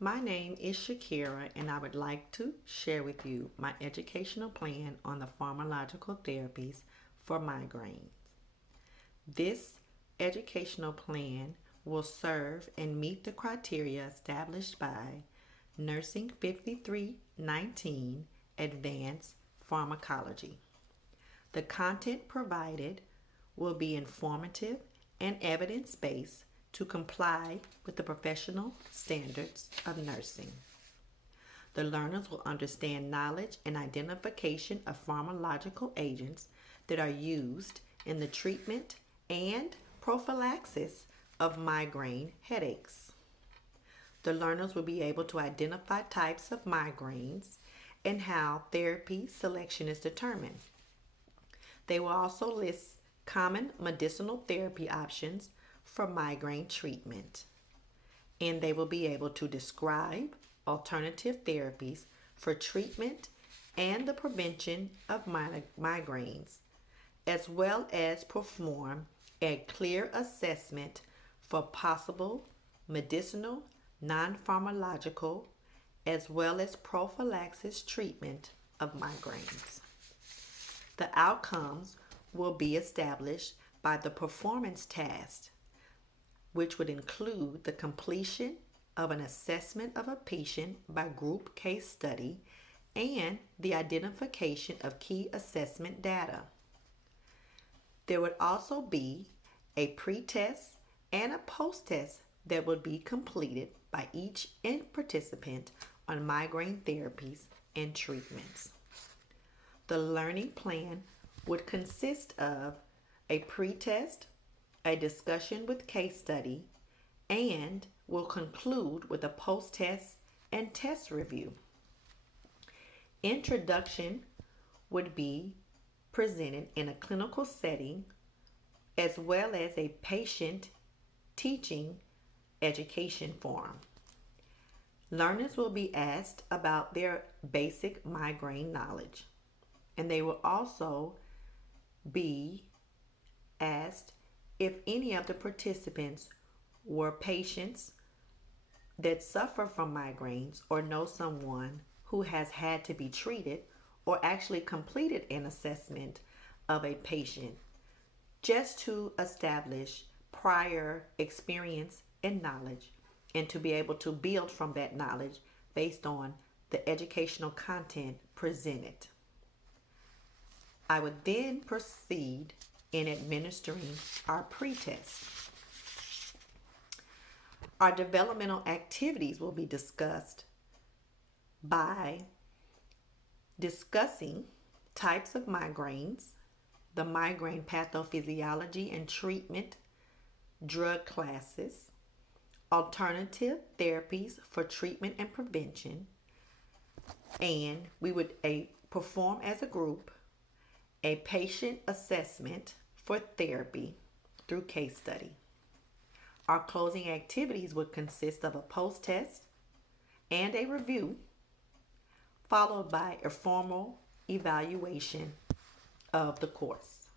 My name is Shakira, and I would like to share with you my educational plan on the pharmacological therapies for migraines. This educational plan will serve and meet the criteria established by Nursing 5319 Advanced Pharmacology. The content provided will be informative and evidence based to comply with the professional standards of nursing. The learners will understand knowledge and identification of pharmacological agents that are used in the treatment and prophylaxis of migraine headaches. The learners will be able to identify types of migraines and how therapy selection is determined. They will also list common medicinal therapy options for migraine treatment, and they will be able to describe alternative therapies for treatment and the prevention of migraines, as well as perform a clear assessment for possible medicinal, non pharmacological, as well as prophylaxis treatment of migraines. The outcomes will be established by the performance task, which would include the completion of an assessment of a patient by group case study and the identification of key assessment data. There would also be a pre-test and a post-test that would be completed by each participant on migraine therapies and treatments. The learning plan would consist of a pre-test, a discussion with case study, and will conclude with a post-test and test review. Introduction would be presented in a clinical setting as well as a patient teaching education forum. Learners will be asked about their basic migraine knowledge, and they will also be asked if any of the participants were patients that suffer from migraines or know someone who has had to be treated or actually completed an assessment of a patient, just to establish prior experience and knowledge and to be able to build from that knowledge based on the educational content presented. I would then proceed in administering our pretest. Our developmental activities will be discussed by discussing types of migraines, the migraine pathophysiology and treatment, drug classes, alternative therapies for treatment and prevention, and we would perform as a group a patient assessment for therapy through case study. Our closing activities would consist of a post-test and a review, followed by a formal evaluation of the course.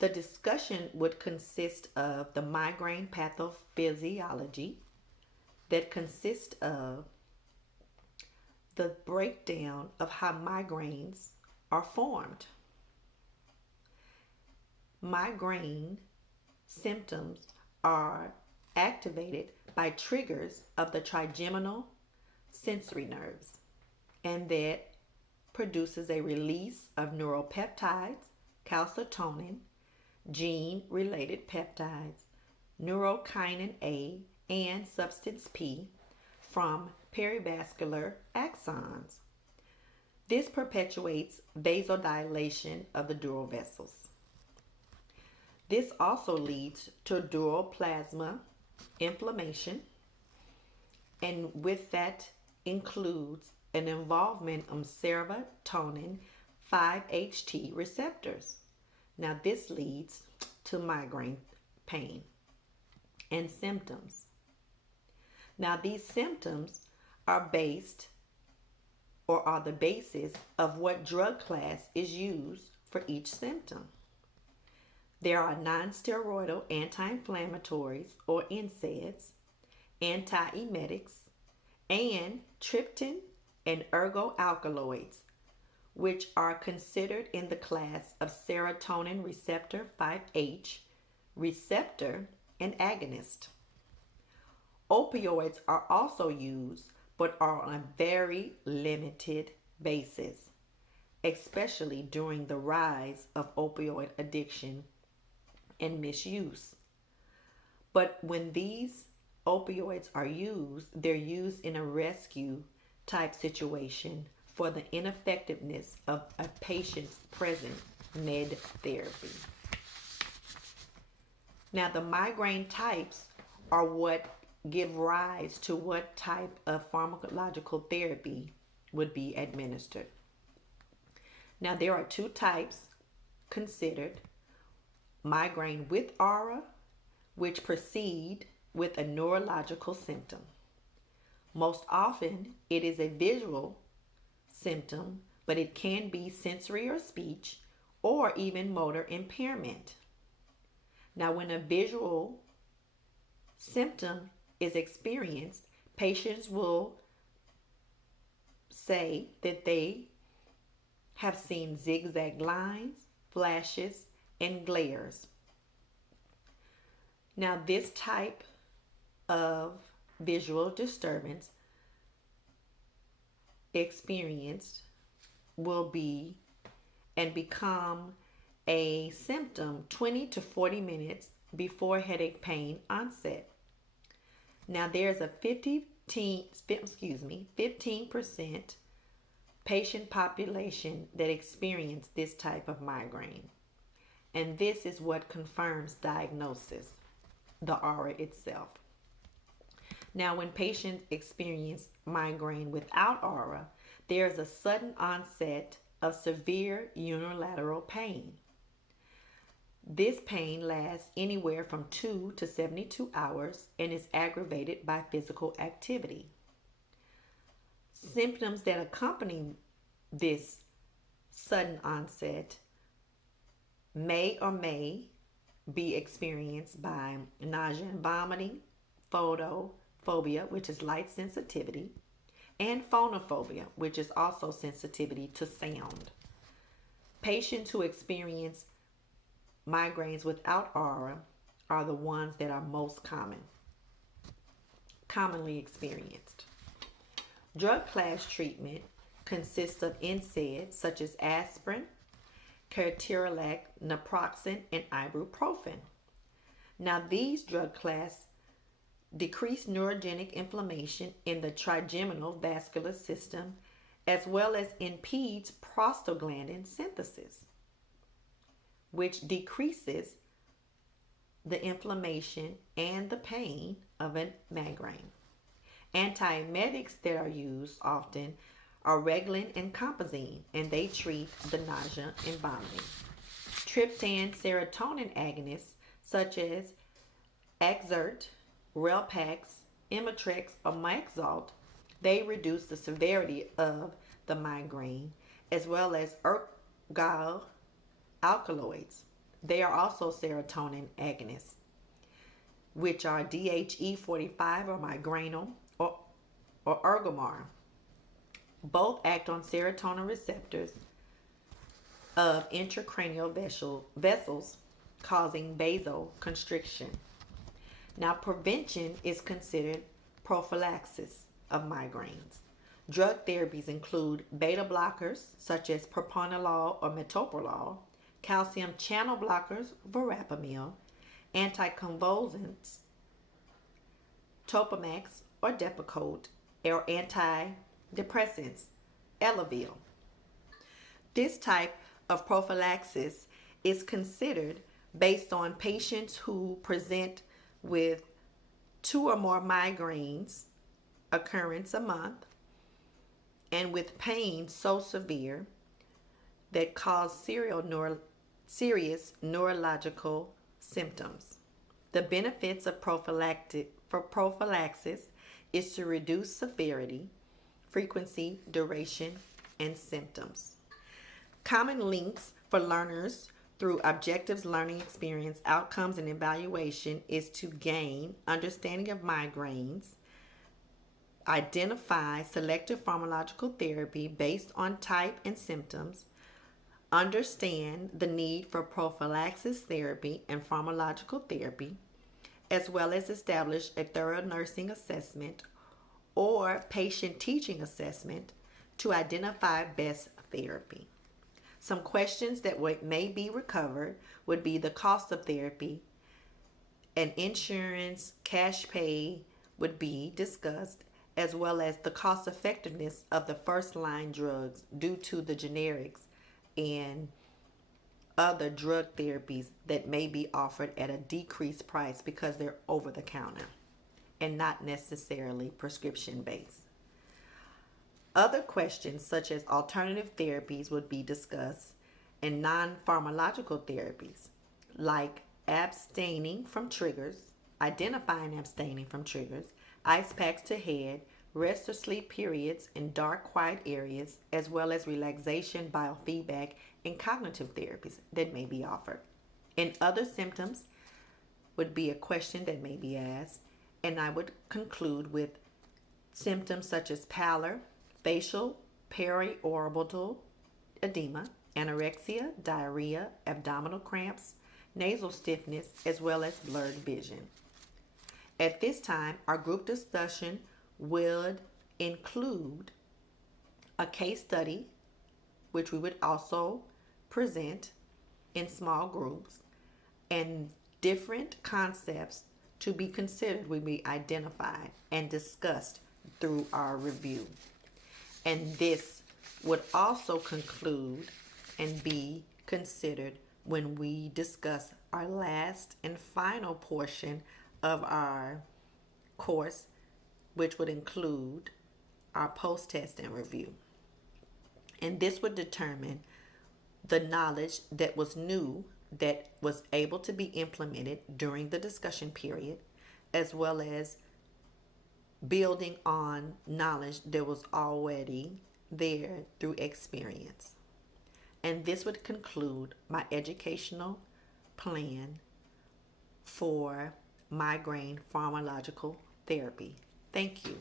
The discussion would consist of the migraine pathophysiology, that consists of the breakdown of how migraines are formed. Migraine symptoms are activated by triggers of the trigeminal sensory nerves, and that produces a release of neuropeptides, calcitonin, gene-related peptides, neurokinin A, and substance P from perivascular axons. This perpetuates vasodilation of the dural vessels. This also leads to dural plasma inflammation, and with that includes an involvement of serotonin 5-HT receptors. Now this leads to migraine pain and symptoms. Now these symptoms are based or are the basis of what drug class is used for each symptom. There are non-steroidal anti-inflammatories or NSAIDs, antiemetics, and trypsin and ergoalkaloids, which are considered in the class of serotonin receptor 5H receptor and agonist. Opioids are also used, but are on a very limited basis, especially during the rise of opioid addiction and misuse. But when these opioids are used, they're used in a rescue type situation for the ineffectiveness of a patient's present med therapy. Now, the migraine types are what give rise to what type of pharmacological therapy would be administered. Now, there are two types considered: migraine with aura, which proceed with a neurological symptom. Most often, it is a visual symptom, but it can be sensory or speech, or even motor impairment. Now, when a visual symptom is experienced, patients will say that they have seen zigzag lines, flashes, and glares. Now, this type of visual disturbance experienced will be and become a symptom 20 to 40 minutes before headache pain onset. Now, there's a 15% patient population that experience this type of migraine. And this is what confirms diagnosis, the aura itself. Now, when patients experience migraine without aura, there's a sudden onset of severe unilateral pain. This pain lasts anywhere from 2 to 72 hours and is aggravated by physical activity. Symptoms that accompany this sudden onset may be experienced by nausea and vomiting, photophobia, which is light sensitivity, and phonophobia, which is also sensitivity to sound. Patients who experience migraines without aura are the ones that are most commonly experienced. Drug class treatment consists of NSAIDs such as aspirin, ketorolac, naproxen, and ibuprofen. Now, these drug class decrease neurogenic inflammation in the trigeminal vascular system, as well as impedes prostaglandin synthesis, which decreases the inflammation and the pain of a migraine. Antiemetics that are used often are Reglan and Compazine, and they treat the nausea and vomiting. Trypsin serotonin agonists such as Exert, Relpax, Imitrex, or Maxalt, they reduce the severity of the migraine, as well as ergoalkaloids. They are also serotonin agonists, which are DHE45 or Migranal or Ergomar. Both act on serotonin receptors of intracranial vessels, causing vasoconstriction. Now, prevention is considered prophylaxis of migraines. Drug therapies include beta blockers such as propranolol or metoprolol, calcium channel blockers, verapamil, anticonvulsants, Topamax or Depakote, or antidepressants, Elavil. This type of prophylaxis is considered based on patients who present with 2 or more migraines occurrence a month and with pain so severe that cause serious neurological symptoms. The benefits of prophylaxis is to reduce severity, frequency, duration, and symptoms. Common links for learners through objectives, learning experience, outcomes, and evaluation is to gain understanding of migraines, identify selective pharmacological therapy based on type and symptoms, understand the need for prophylaxis therapy and pharmacological therapy, as well as establish a thorough nursing assessment or patient teaching assessment to identify best therapy. Some questions that may be recovered would be the cost of therapy, and insurance, cash pay would be discussed, as well as the cost effectiveness of the first line drugs due to the generics and other drug therapies that may be offered at a decreased price because they're over the counter and not necessarily prescription based. Other questions such as alternative therapies would be discussed, and non-pharmacological therapies like abstaining from triggers, identifying abstaining from triggers, ice packs to head, rest or sleep periods in dark, quiet areas, as well as relaxation, biofeedback, and cognitive therapies that may be offered. And other symptoms would be a question that may be asked, and I would conclude with symptoms such as pallor, facial, periorbital edema, anorexia, diarrhea, abdominal cramps, nasal stiffness, as well as blurred vision. At this time, our group discussion would include a case study, which we would also present in small groups, and different concepts to be considered will be identified and discussed through our review. And this would also conclude and be considered when we discuss our last and final portion of our course, which would include our post-test and review. And this would determine the knowledge that was new that was able to be implemented during the discussion period, as well as building on knowledge that was already there through experience. And this would conclude my educational plan for migraine pharmacological therapy. Thank you.